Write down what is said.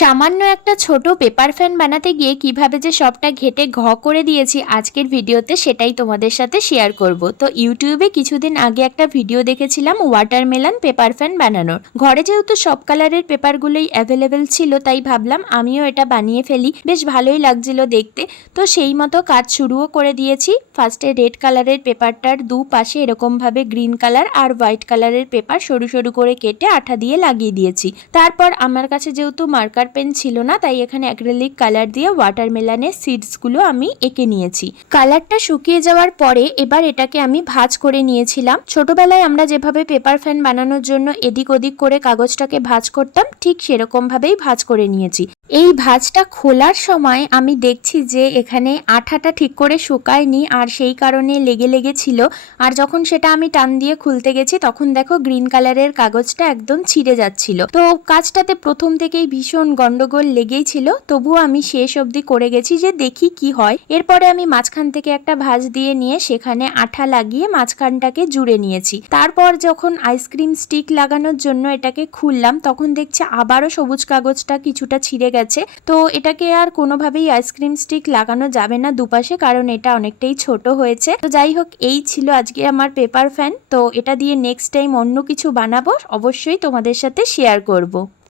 সামান্য একটা ছোট পেপার ফ্যান বানাতে গিয়ে কিভাবে যে সবটা ঘেটে করে দিয়েছি আজকের ভিডিওতে সেটাই তোমাদের সাথে শেয়ার করব। তো ইউটিউবে কিছুদিন আগে একটা ভিডিও দেখেছিলাম ওয়াটারমেলন পেপার ফ্যান বানানোর। ঘরে যেহেতু সব কালারের পেপারগুলোই অ্যাভেলেবেল ছিল তাই ভাবলাম আমিও এটা বানিয়ে ফেলি, বেশ ভালোই লাগছিল দেখতে। তো সেই মতো কাজ শুরুও করে দিয়েছি। ফার্স্টে রেড কালারের পেপারটার দুপাশে এরকমভাবে গ্রিন কালার আর হোয়াইট কালারের পেপার সরু সরু করে কেটে আঠা দিয়ে লাগিয়ে দিয়েছি। তারপর আমার কাছে যেহেতু মার্কার পেন ছিল না তাই এখানে অ্যাক্রিলিক কালার দিয়ে ওয়াটারমেলনের সিডসগুলো আমি এঁকে নিয়েছি। কালারটা শুকিয়ে যাওয়ার পরে এবার এটাকে আমি ভাঁজ করে নিয়েছিলাম। ছোটবেলায় আমরা যেভাবে পেপার ফ্যান বানানোর জন্য এদিক ওদিক করে কাগজটাকে ভাঁজ করতাম ঠিক সেরকম ভাবেই ভাঁজ করে নিয়েছি। এই ভাঁজটা খোলার সময় আমি দেখছি যে এখানে আঠাটা ঠিক করে শুকায়নি আর সেই কারণে লেগে লেগে ছিল। আর যখন সেটা আমি টান দিয়ে খুলতে গেছি তখন দেখো গ্রিন কালারের কাগজটা একদম ছিঁড়ে যাচ্ছিল। তো কাজটাতে প্রথম থেকেই ভীষণ গন্ডগোল লেগেই ছিল, তবুও আমি শেষ অবধি করে গেছি যে দেখি কি হয়। এরপরে আমি মাঝখান থেকে একটা ভাঁজ দিয়ে নিয়ে সেখানে আঠা লাগিয়ে মাঝখানটাকে জুড়ে নিয়েছি। তারপর যখন আইসক্রিম স্টিক লাগানোর জন্য এটাকে খুললাম তখন দেখছি আবারও সবুজ কাগজটা কিছুটা ছিঁড়ে গেছে। তো এটাকে আর কোনোভাবেই আইসক্রিম স্টিক লাগানো যাবে না দুপাশে, কারণ এটা অনেকটাই ছোট হয়েছে। তো যাই হোক, এই ছিল আজকে আমার পেপার ফ্যান। তো এটা দিয়ে নেক্সট টাইম অন্য কিছু বানাবো, অবশ্যই তোমাদের সাথে শেয়ার করব।